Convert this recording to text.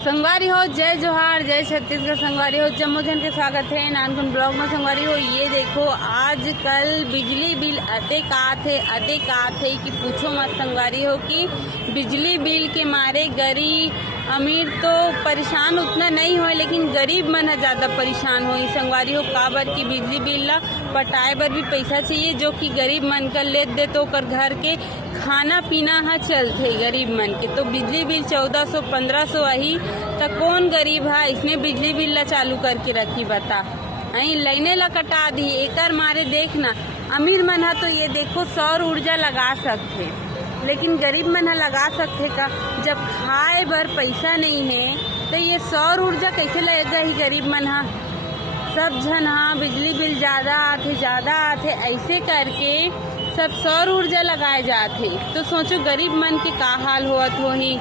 संगवारी हो, जय जोहार, जय छत्तीसगढ़। संगवारी हो, जम्मू जन के स्वागत है नानकुन ब्लॉग में। संगवारी हो, ये देखो आजकल बिजली बिल अतेक आत है कि पूछो मत। संगवारी हो कि बिजली बिल के मारे गरीब अमीर तो परेशान उतना नहीं हो, लेकिन गरीब मन ज्यादा परेशान हो। संगवारी हो काबर की बिजली बिल ला पटाए बर भी पैसा चाहिए, जो कि गरीब मन कर ले दे तो कर घर के खाना पीना हा चलते गरीब मन के। तो बिजली बिल 1400-1500 आही तो कौन गरीब है इसने बिजली बिल ला चालू करके रखी बता। अही लाइने ला कटा दी। एकर मारे देखना अमीर मन हा तो ये देखो सौर ऊर्जा लगा सकते, लेकिन गरीब मन हा लगा सकते का? जब खाए बर पैसा नहीं है तो ये सौर ऊर्जा कैसे लगेगा ही गरीब मन हा। सब जन हाँ बिजली बिल ज्यादा आते ऐसे करके सब सौर ऊर्जा लगाए जाते। तो सोचो गरीब मन के का हाल होत होही।